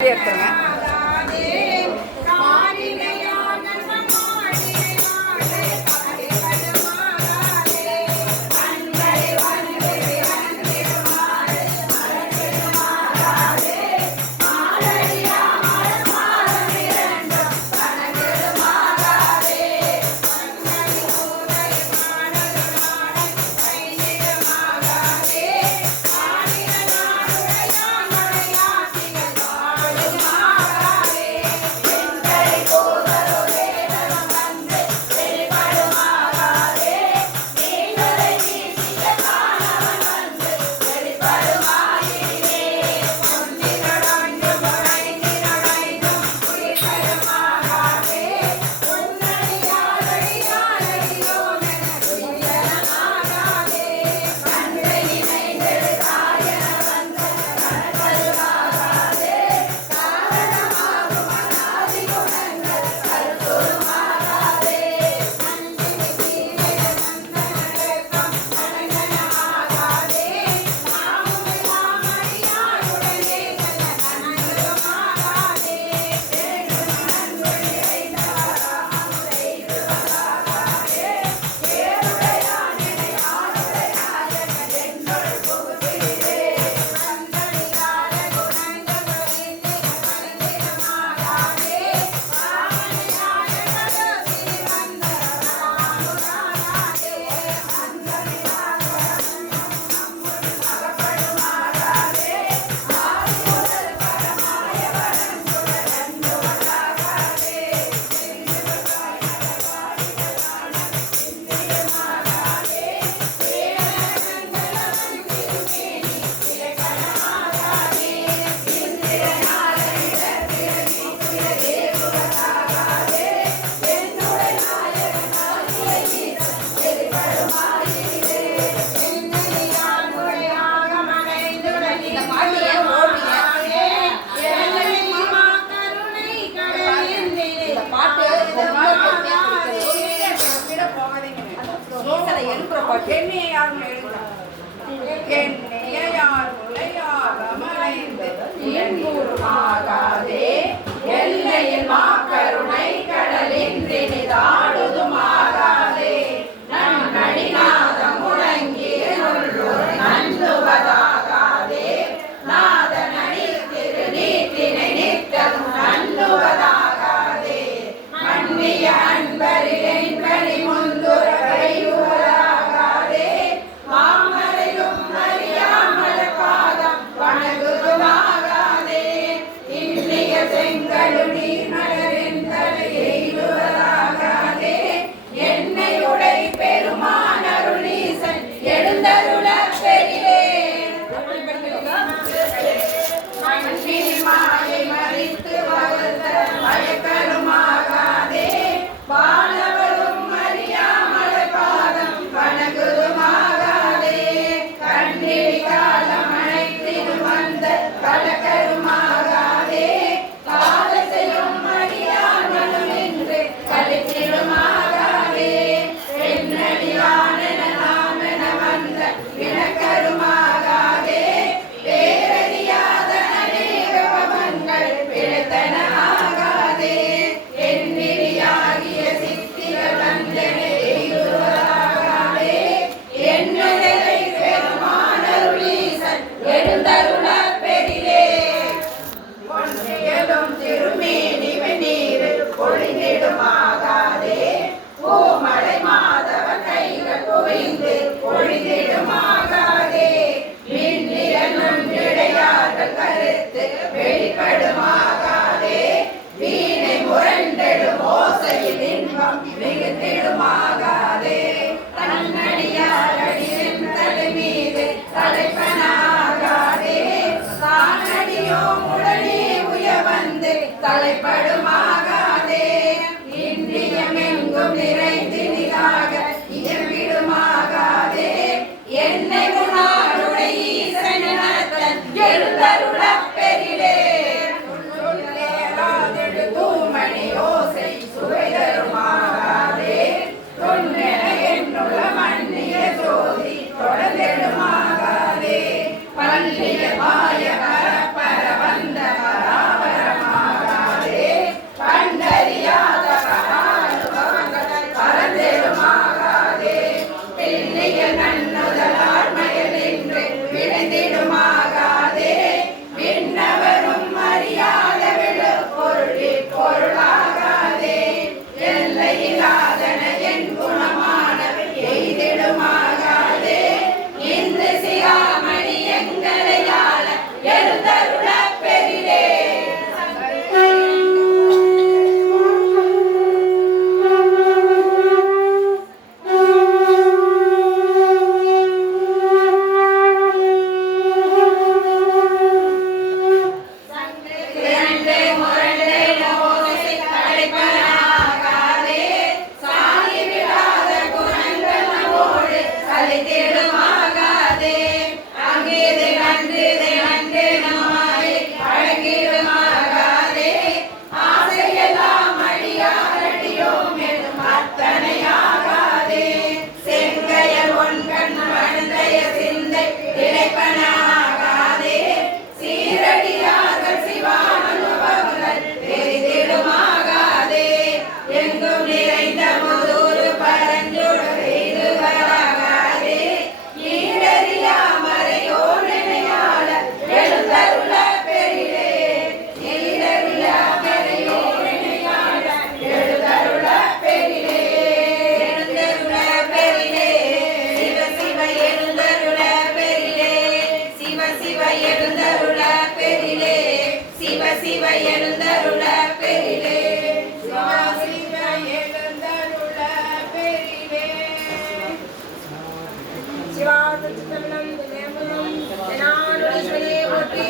எடுத்துருங்க. எல்லையில் மாக்கருணை கடலின்றினிதாடுதுமாகாதே நன்னடிநாதம் முழங்கி நன்னுவதாகாதே நாதனடி திருநீற்றினை நித்தம் நன்னுவதாகாதே மன்னிய அன்பரில் என்பனி முந்துர கையுவதாகாதே மாமரையும் அறியாமல் பாதம் வணங்குதுமாகாதே இன்னிய செங்கடு நீர் மலரின் தலையெய்துவதாகாதே என்னை உடை பெருமானருளீசன் எழுந்தருள பெரிலே மண்ணில் மாயை மறித்து வளர்ந்த மயக்கருமாகாதே வானவரும் அறியாமல் பாதம் வணங்குதுமாகாதே கண்ணில் காலம் அனைத்தினு வந்த கலக்கருமாகாதே காலத்தையும் அறியாமலும் நின்று கழித்திடுமாகாதே பெண்ணடியானென நாமென வந்த வினக்கருமாகாதே பேரறியாத அநேக பவங்கள் பிழைத்தனமாகாதே எண்ணிரியாகிய சித்திகள் வந்தென எய்துவதாகாதே என்னதை பெருமானருளீசன் எழுந்தருள பெரிலே பொன்னியலும் திருமேனி வெந்நீரில் பொழிந்திடுமாகாதே பூமலை மாதவ கைகள் குவிந்து பொழிந்திடுமாகாதே மின்னிய நுண்ணிடையார்கள் கருத்து வெளிப்படுமாகாதே வீணை முரண்டெடும் ஓசையில் இன்பம் மிகுத்திடுமாகாதே தன்னடியார் அடியின் தலை மீது தலைப்பனாகாதே தானடியோ உடனே உய வந்து தலைப்படுமாகாதே இன்றியமெங்கும் நிறைந்தினிதாக இயம்பிடுமாகாதே என்னை உணாருடைய ஈசனத்தன் எழுந்தருள பெரிலே தூமணி ஓசை சுவை தருமாகாதே தொன்னென என்னுள்ள மன்னிய ஜோதி தொடர்ந்திடுமாகாதே பள்ளிய மாய பரப்பர வந்த பராவர சிவ எழுந்தருள பெரிலே சிவ சிவ எழுந்தருள பெரிலே சிவார்த்த சித்தமனம் தினமும் தினானுடைய போற்றி